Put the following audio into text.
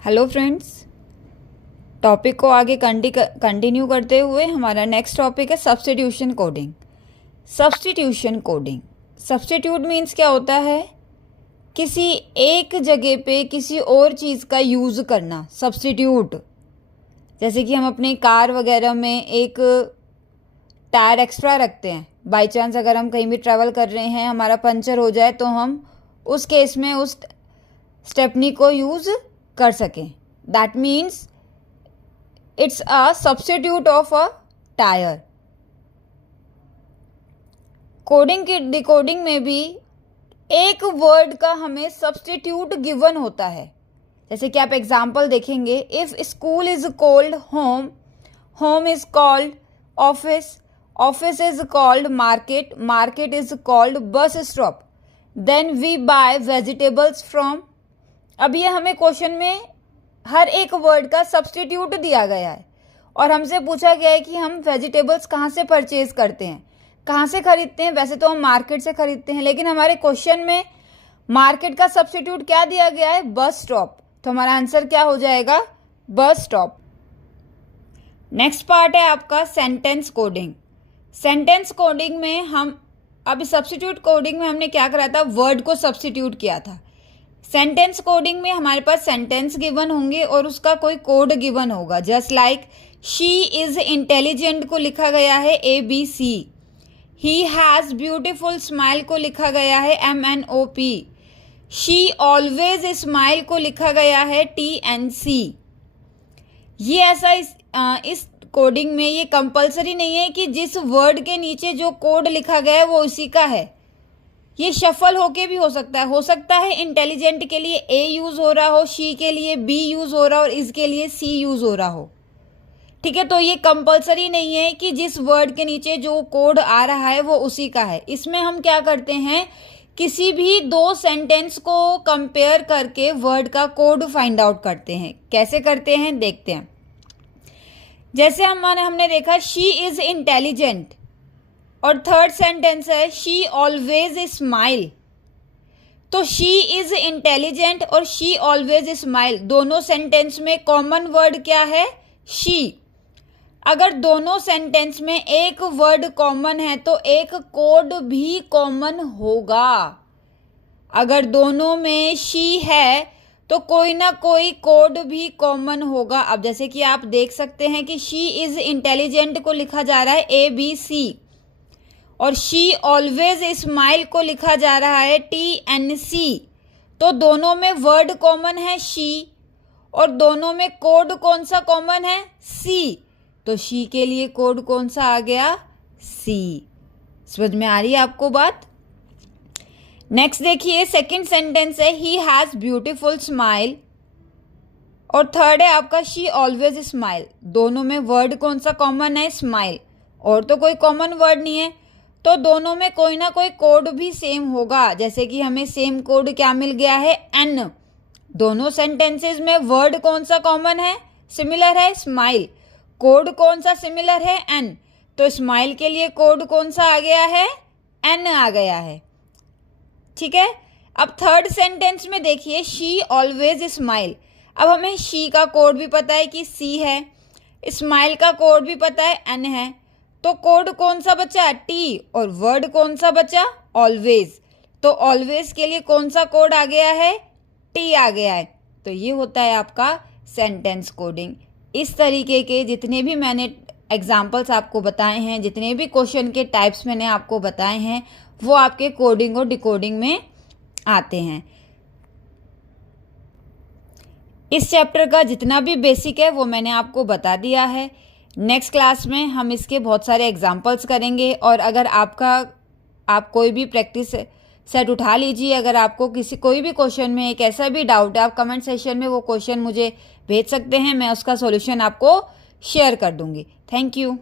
Hello friends, topic को आगे continue करते हुए हमारा नेक्स्ट टॉपिक है substitution coding. Substitution coding, substitute means क्या होता है? किसी एक जगह पे किसी और चीज़ का यूज़ करना, सब्स्टिट्यूट। जैसे कि हम अपने कार वगैरह में एक टायर एक्स्ट्रा रखते हैं, बाई चांस अगर हम कहीं भी ट्रैवल कर रहे हैं, हमारा पंचर हो जाए तो हम उस केस में उस स्टेपनी को यूज़ कर सकें। That means it's a substitute of a tyre. Coding की डिकोडिंग में भी एक वर्ड का हमें सब्स्टिट्यूट गिवन होता है। जैसे कि आप एग्जाम्पल देखेंगे, if school is called home, home is called office, office is called market, market is called bus stop, then we buy vegetables from. अब ये हमें क्वेश्चन में हर एक वर्ड का सब्स्टिट्यूट दिया गया है और हमसे पूछा गया है कि हम वेजिटेबल्स कहाँ से परचेज करते हैं, कहाँ से खरीदते हैं। वैसे तो हम मार्केट से खरीदते हैं, लेकिन हमारे क्वेश्चन में मार्केट का सब्स्टिट्यूट क्या दिया गया है? Bus stop. तो हमारा आंसर क्या हो जाएगा? Bus stop. नेक्स्ट पार्ट है आपका सेंटेंस कोडिंग। सेंटेंस कोडिंग में हम अभी सब्स्टिट्यूट कोडिंग में हमने क्या करा था? वर्ड को सब्स्टिट्यूट किया था। सेंटेंस कोडिंग में हमारे पास सेंटेंस गिवन होंगे और उसका कोई कोड गिवन होगा। Just like she is intelligent को लिखा गया है ABC, he has beautiful smile को लिखा गया है MNOP, शी ऑलवेज स्माइल को लिखा गया है TNC। ये ऐसा इस कोडिंग में ये कंपलसरी नहीं है कि जिस वर्ड के नीचे जो कोड लिखा गया है वो उसी का है। ये शफल होके भी हो सकता है इंटेलिजेंट के लिए A यूज़ हो रहा हो, शी के लिए B यूज़ हो रहा हो और इसके लिए C यूज़ हो रहा हो। ठीक है, तो ये कंपलसरी नहीं है कि जिस वर्ड के नीचे जो कोड आ रहा है वो उसी का है। इसमें हम क्या करते हैं, किसी भी दो सेंटेंस को कंपेयर करके वर्ड का कोड फाइंड आउट करते हैं। कैसे करते हैं देखते हैं। जैसे हमने देखा शी इज़ इंटेलिजेंट और थर्ड सेंटेंस है शी ऑलवेज स्माइल। तो शी इज इंटेलिजेंट और शी ऑलवेज स्माइल, दोनों सेंटेंस में कॉमन वर्ड क्या है? शी। अगर दोनों सेंटेंस में एक वर्ड कॉमन है तो एक कोड भी कॉमन होगा। अगर दोनों में शी है तो कोई ना कोई कोड भी कॉमन होगा। अब जैसे कि आप देख सकते हैं कि शी इज इंटेलिजेंट को लिखा जा रहा है ABC और शी ऑलवेज स्माइल को लिखा जा रहा है TNC। तो दोनों में वर्ड कॉमन है शी और दोनों में कोड कौन सा कॉमन है? C। तो शी के लिए कोड कौन सा आ गया? C। समझ में आ रही है आपको बात? नेक्स्ट देखिए, सेकंड सेंटेंस है ही हैज़ ब्यूटीफुल स्माइल और थर्ड है आपका शी ऑलवेज स्माइल। दोनों में वर्ड कौन सा कॉमन है? स्माइल। और तो कोई कॉमन वर्ड नहीं है, तो दोनों में कोई ना कोई कोड भी सेम होगा। जैसे कि हमें सेम कोड क्या मिल गया है? N। दोनों सेंटेंसेस में वर्ड कौन सा कॉमन है? सिमिलर है, स्माइल। कोड कौन सा सिमिलर है? N। तो स्माइल के लिए कोड कौन सा आ गया है? N आ गया है। ठीक है, अब थर्ड सेंटेंस में देखिए शी ऑलवेज स्माइल। अब हमें शी का कोड भी पता है कि C है, स्माइल का कोड भी पता है N है, तो कोड कौन सा बचा? T। और वर्ड कौन सा बचा? ऑलवेज। तो ऑलवेज के लिए कौन सा कोड आ गया है? T आ गया है। तो ये होता है आपका सेंटेंस कोडिंग। इस तरीके के जितने भी मैंने एग्जाम्पल्स आपको बताए हैं, जितने भी क्वेश्चन के टाइप्स मैंने आपको बताए हैं, वो आपके कोडिंग और डिकोडिंग में आते हैं। इस चैप्टर का जितना भी बेसिक है वो मैंने आपको बता दिया है। नेक्स्ट क्लास में हम इसके बहुत सारे एग्जाम्पल्स करेंगे और अगर आप कोई भी प्रैक्टिस सेट उठा लीजिए। अगर आपको कोई भी क्वेश्चन में एक ऐसा भी डाउट है, आप कमेंट सेक्शन में वो क्वेश्चन मुझे भेज सकते हैं, मैं उसका सॉल्यूशन आपको शेयर कर दूंगी। Thank you.